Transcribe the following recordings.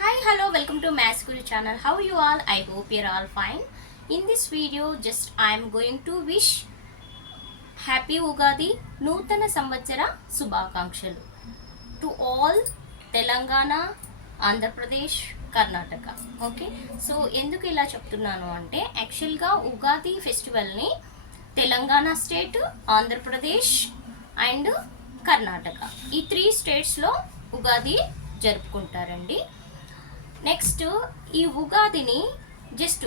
Hi, hello, welcome to Maths Guru channel. How are you all? I hope you're all fine. In this video, just I'm going to wish Happy Ugadi Nutana Samvatsara Subhakankshalu to all Telangana, Andhra Pradesh, Karnataka. Okay, so ఎందుకు ఇలా చెప్తున్నాను అంటే యాక్చువల్గా ఉగాది ఫెస్టివల్ని Telangana state, Andhra Pradesh and Karnataka ఈ 3 స్టేట్స్లో ఉగాది జరుపుకుంటారండి. Next ఈ ఉగాదిని just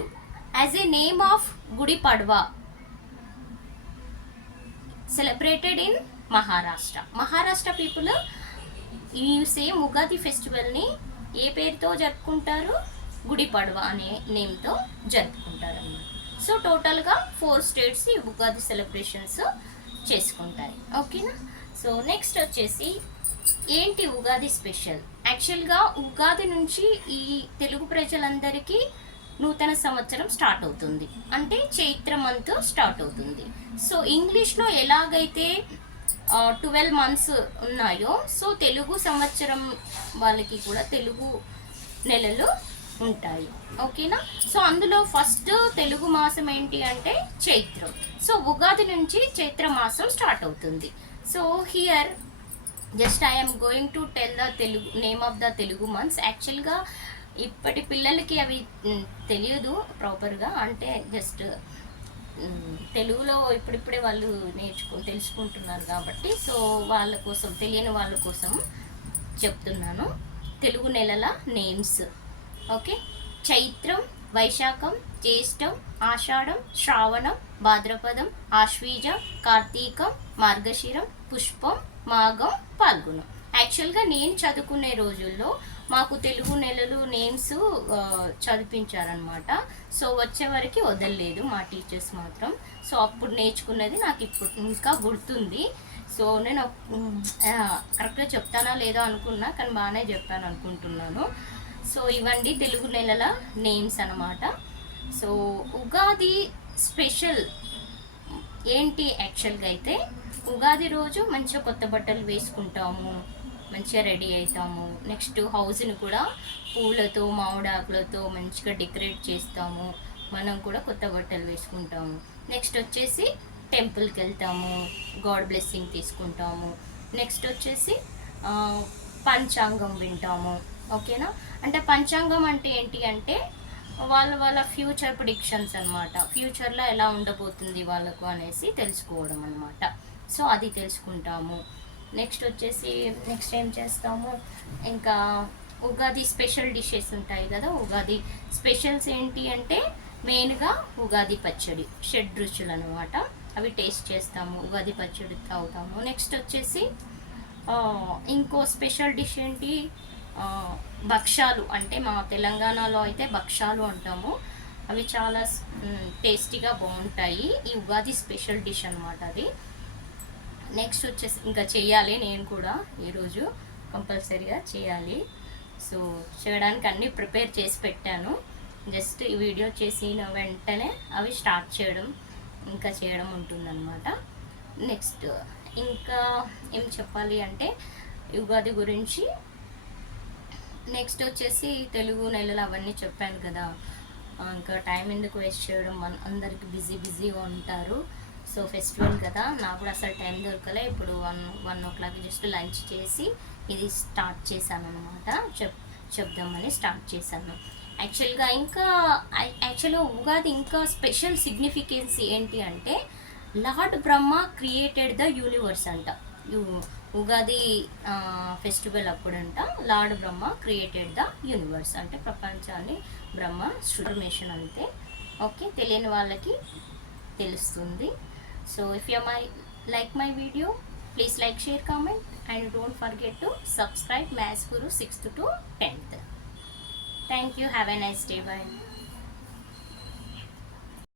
as a name of Gudi Padwa celebrated in Maharashtra people ఈ సేమ్ ఉగాది ఫెస్టివల్ని ఏ పేరుతో జరుపుకుంటారు? గుడి పడ్వా అనే నేమ్తో జరుపుకుంటారు అన్నమాట. సో టోటల్గా 4 స్టేట్స్ ఈ ఉగాది సెలబ్రేషన్స్ చేసుకుంటాయి. ఓకేనా? సో నెక్స్ట్ వచ్చేసి ఏంటి ఉగాది స్పెషల్? యాక్చువల్గా ఉగాది నుంచి ఈ తెలుగు ప్రజలందరికీ నూతన సంవత్సరం స్టార్ట్ అవుతుంది, అంటే చైత్ర మంత్ స్టార్ట్ అవుతుంది. సో ఇంగ్లీష్లో ఎలాగైతే 12 మంత్స్ ఉన్నాయో, సో తెలుగు సంవత్సరం వాళ్ళకి కూడా తెలుగు నెలలు ఉంటాయి. ఓకేనా? సో అందులో ఫస్ట్ తెలుగు మాసం ఏంటి అంటే చైత్రం. సో ఉగాది నుంచి చైత్ర మాసం స్టార్ట్ అవుతుంది. So here just I'm going to tell the Telugu name of the Telugu months. యాక్చువల్గా ఇప్పటి పిల్లలకి అవి తెలియదు ప్రాపర్గా, అంటే జస్ట్ తెలుగులో ఇప్పుడిప్పుడే వాళ్ళు తెలుసుకుంటున్నారు కాబట్టి, సో వాళ్ళ కోసం, తెలియని వాళ్ళ కోసం చెప్తున్నాను తెలుగు నెలల నేమ్స్. ఓకే, చైత్రం, వైశాఖం, జ్యేష్టం, ఆషాఢం, శ్రావణం, భాద్రపదం, ఆశ్వీజం, కార్తీకం, మార్గశిరం, పుష్పం, మాఘం, పాల్గొనం. యాక్చువల్గా నేను చదువుకునే రోజుల్లో మాకు తెలుగు నెలలు నేమ్స్ చదివించారనమాట. సో వచ్చే వరకు వదలలేదు మా టీచర్స్ మాత్రం. సో అప్పుడు నేర్చుకున్నది నాకు ఇప్పుడు ఇంకా గుర్తుంది. సో నేను కరెక్ట్గా చెప్తానా లేదో అనుకున్నా, కానీ బాగానే చెప్పాను అనుకుంటున్నాను. సో ఇవండి తెలుగు నెలల నేమ్స్ అన్నమాట. సో ఉగాది స్పెషల్ ఏంటి? యాక్చువల్గా అయితే ఉగాది రోజు మంచిగా కొత్త బట్టలు వేసుకుంటాము, మంచిగా రెడీ అవుతాము. నెక్స్ట్ హౌస్ని కూడా పూలతో, మామిడాకులతో మంచిగా డెకరేట్ చేస్తాము. మనం కూడా కొత్త బట్టలు వేసుకుంటాము. నెక్స్ట్ వచ్చేసి టెంపుల్కి వెళ్తాము, గాడ్ బ్లెస్సింగ్ తీసుకుంటాము. నెక్స్ట్ వచ్చేసి పంచాంగం వింటాము. ఓకేనా? అంటే పంచాంగం అంటే ఏంటి అంటే వాళ్ళ ఫ్యూచర్ ప్రిడిక్షన్స్ అనమాట. ఫ్యూచర్లో ఎలా ఉండబోతుంది వాళ్ళకు అనేసి తెలుసుకోవడం అనమాట. సో అది తెలుసుకుంటాము. నెక్స్ట్ వచ్చేసి నెక్స్ట్ ఏం చేస్తాము, ఇంకా ఉగాది స్పెషల్ డిషెస్ ఉంటాయి కదా. ఉగాది స్పెషల్స్ ఏంటి అంటే మెయిన్గా ఉగాది పచ్చడి, 7 రుచులు అనమాట. అవి టేస్ట్ చేస్తాము, ఉగాది పచ్చడి తాగుతాము. నెక్స్ట్ వచ్చేసి ఇంకో స్పెషల్ డిష్ ఏంటి, భక్షాలు. అంటే మా తెలంగాణలో అయితే భక్షాలు అంటాము. అవి చాలా టేస్టీగా బాగుంటాయి. ఈ ఉగాది స్పెషల్ డిష్ అనమాట అది. నెక్స్ట్ వచ్చేసి ఇంకా చేయాలి, నేను కూడా ఈరోజు కంపల్సరీగా చేయాలి. సో చేయడానికి అన్నీ ప్రిపేర్ చేసి పెట్టాను. జస్ట్ ఈ వీడియో చేసిన వెంటనే అవి స్టార్ట్ చేయడం, ఇంకా చేయడం ఉంటుందన్నమాట. నెక్స్ట్ ఇంకా ఏం చెప్పాలి అంటే ఉగాది గురించి. నెక్స్ట్ వచ్చేసి తెలుగు నెలలు అవన్నీ చెప్పాను కదా. ఇంకా టైం ఎందుకు వేస్ట్ చేయడం, అందరికి బిజీగా ఉంటారు. సో ఫెస్టివల్ కదా, నాకు కూడా అసలు టైం దొరకలే. ఇప్పుడు 1 o'clock జస్ట్ లంచ్ చేసి ఇది స్టార్ట్ చేశాను అనమాట. చెప్దామని స్టార్ట్ చేశాను. యాక్చువల్గా ఉగాది ఇంకా స్పెషల్ సిగ్నిఫికెన్స్ ఏంటి అంటే lord Brahma created the universe అంట. ఉగాది ఫెస్టివల్ అప్పుడంట lord Brahma created the universe, అంటే ప్రపంచాన్ని బ్రహ్మ సృష్టించాడు అంతే. ఓకే, తెలియని వాళ్ళకి తెలుస్తుంది. So if you like my video, please like, share, comment and don't forget to subscribe Maths Guru 6th to 10th. Thank you. Have a nice day. Bye.